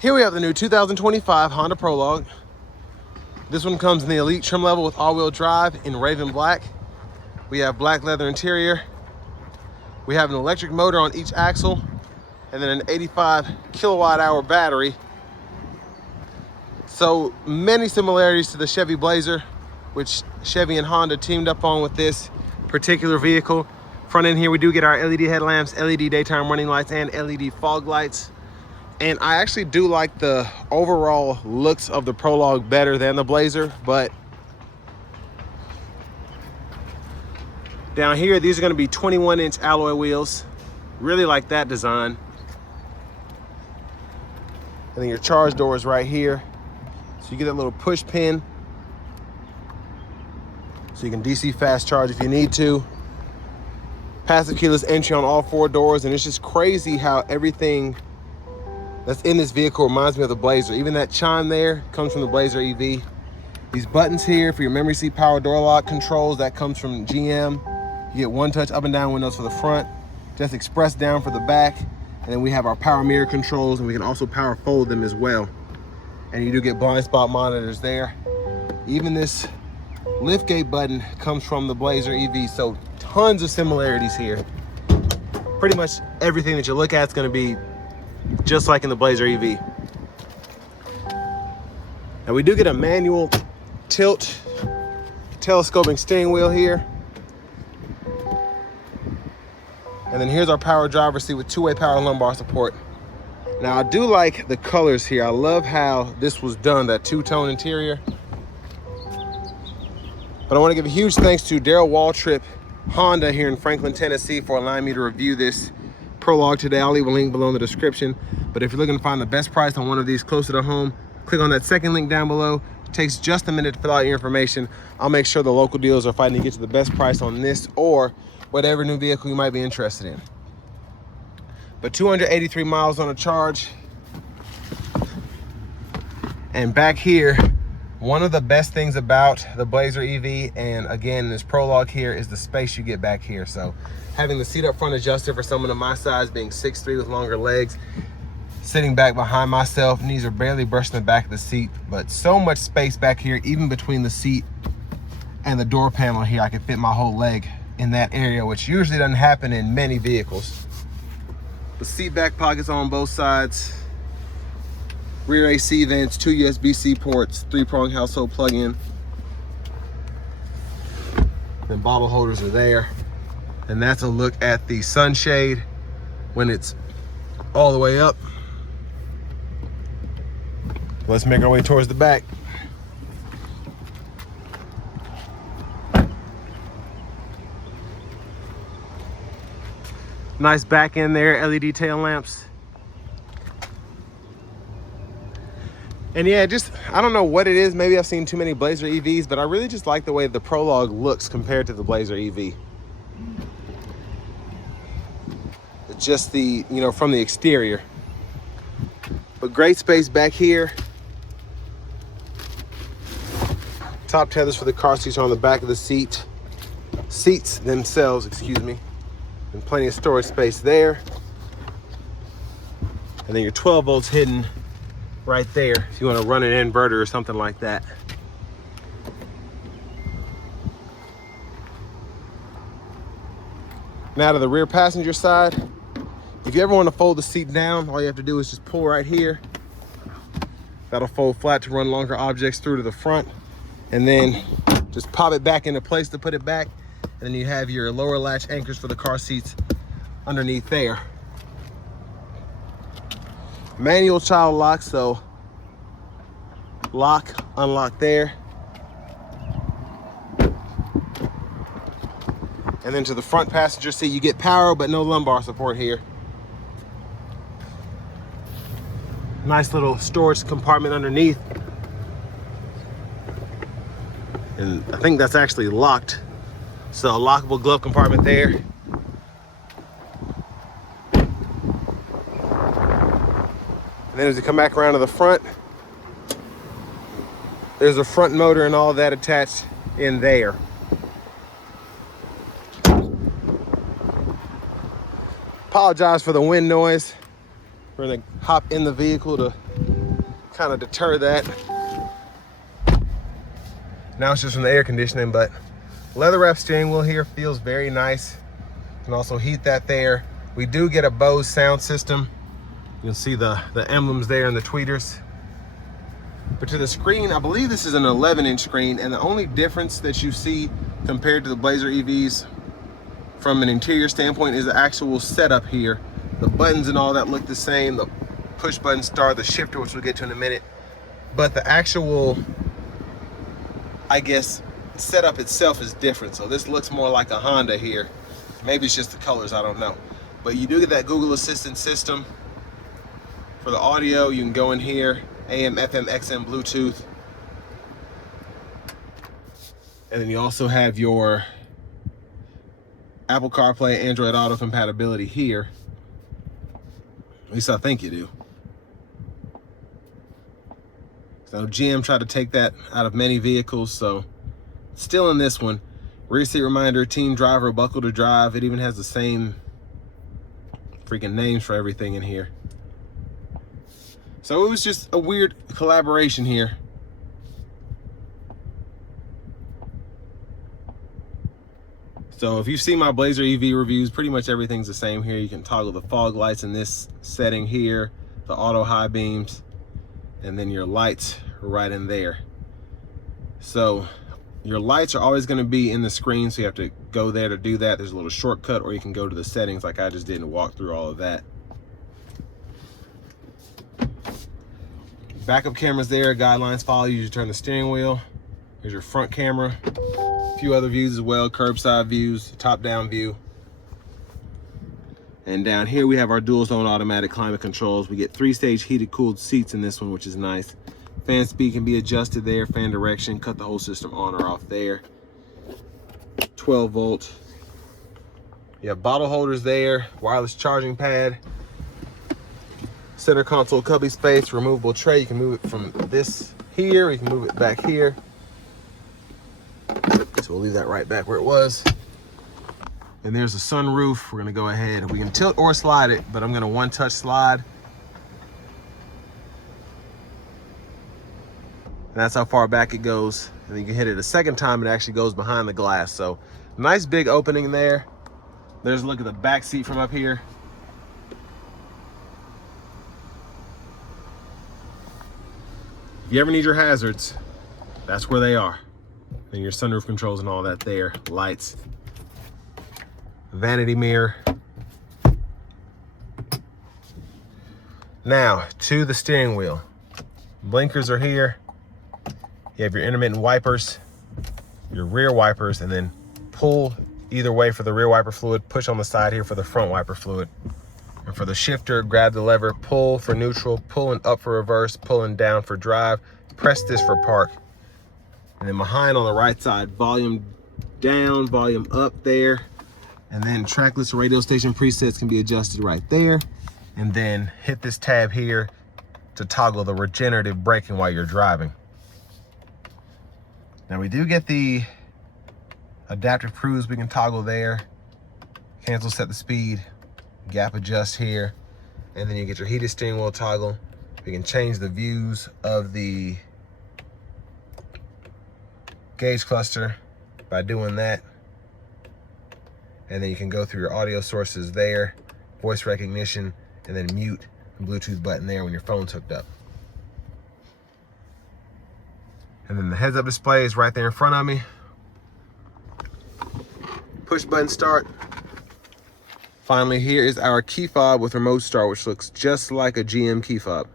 Here we have the new 2025 Honda Prologue. This one comes in the Elite trim level with all-wheel drive in Raven Black. We have black leather interior. We have an electric motor on each axle and then an 85 kilowatt hour battery. So many similarities to the Chevy Blazer, which Chevy and Honda teamed up on with this particular vehicle. Front end here, we do get our LED headlamps, LED daytime running lights, and LED fog lights. And I actually do like the overall looks of the Prologue better than the Blazer, but down here, these are gonna be 21-inch alloy wheels. Really like that design. And then your charge door is right here. So you get that little push pin, so you can DC fast charge if you need to. Passive keyless entry on all 4 doors, and it's just crazy how everything that's in this vehicle reminds me of the Blazer. Even that chime there comes from the Blazer EV. These buttons here for your memory seat power door lock controls, that comes from GM. You get one-touch up and down windows for the front, just express down for the back, and then we have our power mirror controls, and we can also power fold them as well. And you do get blind spot monitors there. Even this liftgate button comes from the Blazer EV, so tons of similarities here. Pretty much everything that you look at is going to be just like in the Blazer EV. Now we do get a manual tilt telescoping steering wheel here. And then here's our power driver's seat with 2-way power lumbar support. Now I do like the colors here. I love how this was done, that 2-tone interior. But I want to give a huge thanks to Daryl Waltrip Honda here in Franklin, Tennessee for allowing me to review this Prologue today. I'll leave a link below in the description. But if you're looking to find the best price on one of these closer to home, click on that second link down below. It takes just a minute to fill out your information. I'll make sure the local dealers are fighting to get you the best price on this or whatever new vehicle you might be interested in. But 283 miles on a charge. And back here, one of the best things about the Blazer EV, and again, this Prologue here, is the space you get back here. So having the seat up front adjusted for someone of my size, being 6'3" with longer legs, sitting back behind myself, knees are barely brushing the back of the seat, but so much space back here, even between the seat and the door panel here, I can fit my whole leg in that area, which usually doesn't happen in many vehicles. The seat back pockets on both sides. Rear AC vents, 2 USB-C ports, 3-prong household plug-in. Then bottle holders are there. And that's a look at the sunshade when it's all the way up. Let's make our way towards the back. Nice back end there, LED tail lamps. And yeah, just, I don't know what it is. Maybe I've seen too many Blazer EVs, but I really just like the way the Prologue looks compared to the Blazer EV. Just the, you know, from the exterior. But great space back here. Top tethers for the car seats are on the back of the seats themselves, excuse me. And plenty of storage space there. And then your 12 volts hidden right there if you want to run an inverter or something like that. Now to the rear passenger side. If you ever want to fold the seat down, all you have to do is just pull right here. That'll fold flat to run longer objects through to the front, and then just pop it back into place to put it back. And then you have your lower latch anchors for the car seats underneath there. Manual child lock, so lock, unlock there. And then to the front passenger seat, you get power, but no lumbar support here. Nice little storage compartment underneath. And I think that's actually locked. So a lockable glove compartment there. And then as you come back around to the front, there's a front motor and all that attached in there. Apologize for the wind noise. We're gonna hop in the vehicle to kind of deter that. Now it's just from the air conditioning, but leather wrap steering wheel here feels very nice. You can also heat that there. We do get a Bose sound system. You can see the emblems there and the tweeters. But to the screen, I believe this is an 11-inch screen, and the only difference that you see compared to the Blazer EVs from an interior standpoint is the actual setup here. The buttons and all that look the same. The push button start, the shifter, which we'll get to in a minute. But the actual, I guess, setup itself is different. So this looks more like a Honda here. Maybe it's just the colors, I don't know. But you do get that Google Assistant system. For the audio, you can go in here, AM, FM, XM, Bluetooth. And then you also have your Apple CarPlay, Android Auto compatibility here. At least I think you do. So GM tried to take that out of many vehicles, so still in this one. Rear seat reminder, teen driver, buckle to drive. It even has the same freaking names for everything in here. So it was just a weird collaboration here. So if you've seen my Blazer EV reviews, pretty much everything's the same here. You can toggle the fog lights in this setting here, the auto high beams, and then your lights are right in there. So your lights are always going to be in the screen, so you have to go there to do that. There's a little shortcut, or you can go to the settings like I just did and walk through all of that. Backup cameras there, guidelines follow you to turn the steering wheel. Here's your front camera. A few other views as well, curbside views, top-down view. And down here we have our dual zone automatic climate controls. We get 3-stage heated cooled seats in this one, which is nice. Fan speed can be adjusted there, fan direction, cut the whole system on or off there. 12 volt. You have bottle holders there, wireless charging pad, center console cubby space, removable tray. You can move it from this here, or you can move it back here. So we'll leave that right back where it was. And there's a sunroof. We're gonna go ahead. We can tilt or slide it, but I'm gonna one-touch slide. And that's how far back it goes. And then you can hit it a second time, it actually goes behind the glass. So nice big opening there. There's a look at the back seat from up here. If you ever need your hazards, that's where they are. And your sunroof controls and all that there, lights. Vanity mirror. Now to the steering wheel. Blinkers are here. You have your intermittent wipers, your rear wipers, and then pull either way for the rear wiper fluid, push on the side here for the front wiper fluid. And for the shifter, grab the lever, pull for neutral, pull and up for reverse, pull and down for drive, press this for park. And then behind on the right side, volume down, volume up there. And then trackless radio station presets can be adjusted right there. And then hit this tab here to toggle the regenerative braking while you're driving. Now we do get the adaptive cruise we can toggle there. Cancel, set the speed, gap adjust here. And then you get your heated steering wheel toggle. We can change the views of the gauge cluster by doing that. And then you can go through your audio sources there, voice recognition, and then mute and Bluetooth button there when your phone's hooked up. And then the heads-up display is right there in front of me. Push button start. Finally, here is our key fob with remote start, which looks just like a GM key fob.